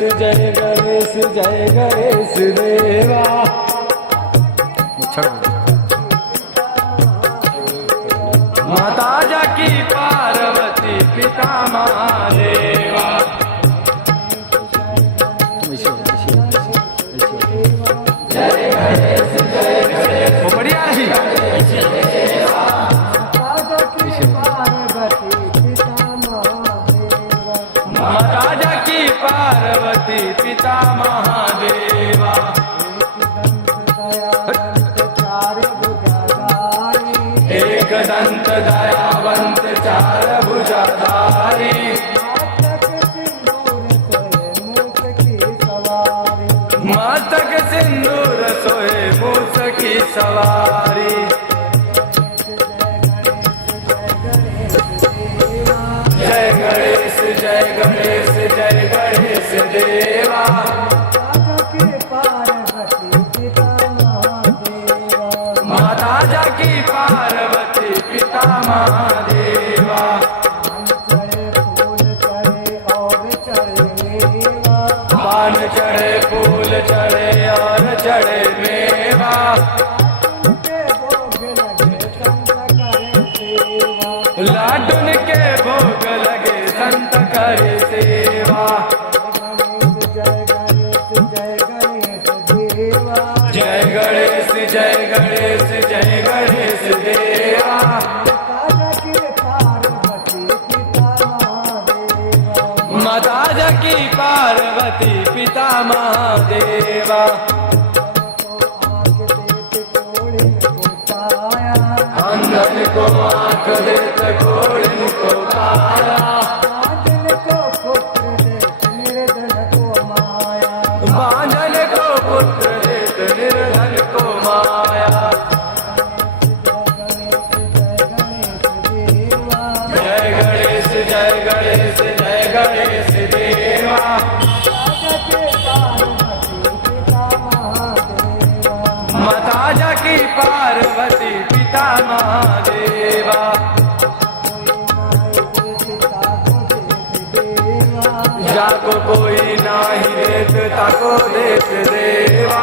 जय गणेश जय गणेश देवा। माता जाकी पार्वती पिता महादेवा। जय गणेश जय गणेश। बढ़िया माता जाकी पार्वती पिता महादेवा। एक दंत दयावंत चार भुजाधारी। मस्तक सिंदूर सोए मूस की सवारी। जय गणेश जय गणेश जय गणेश देवा। माता जाकी पार्वती पिता महादेवा। पान चढ़े फूल चढ़े और चढ़े मेवा। लाडुन के भोग लगे संत करे सेवा। जय गणेश जय गणेश जय गणेश देवा। माता जाकी पार्वती पिता महादेवा। अंधन को आंख देत घोड़न को काया। बांझल को पुत्र देत निर्धन को माया। जय गणेश जय गणेश जय गणेश देवा। माता जाकी पार्वती पिता महादेवा। जाको कोई नाही देत ताको देत देवा।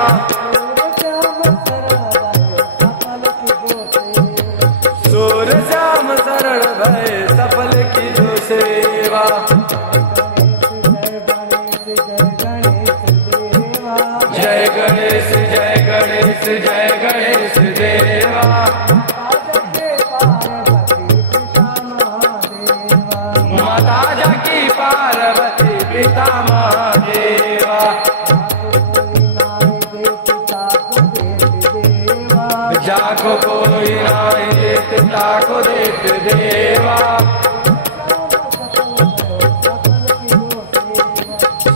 सूर श्याम शरण भय सफल की जो सेवा। जय गणेश जय गणेश जय गणेश देवा। माता जाकी पार्वती पिता महादेवा। जाको कोई नाही देत ताको देत देवा।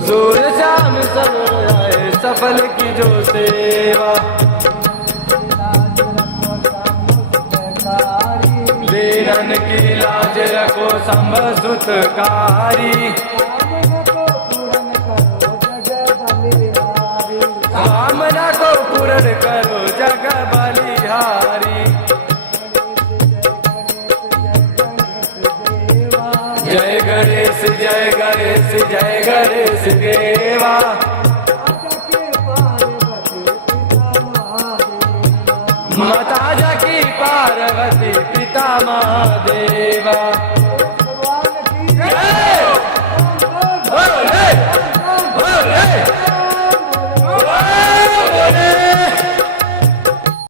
सूर श्याम शरण आए सफल की जो सेवा। दीनन की लाज रखो संभ सुतकारी। कामना को पूर्ण करो जग बलिहारी। जय गणेश जय गणेश जय गणेश देवा। माता जाकी पार्वती पिता महादेवा।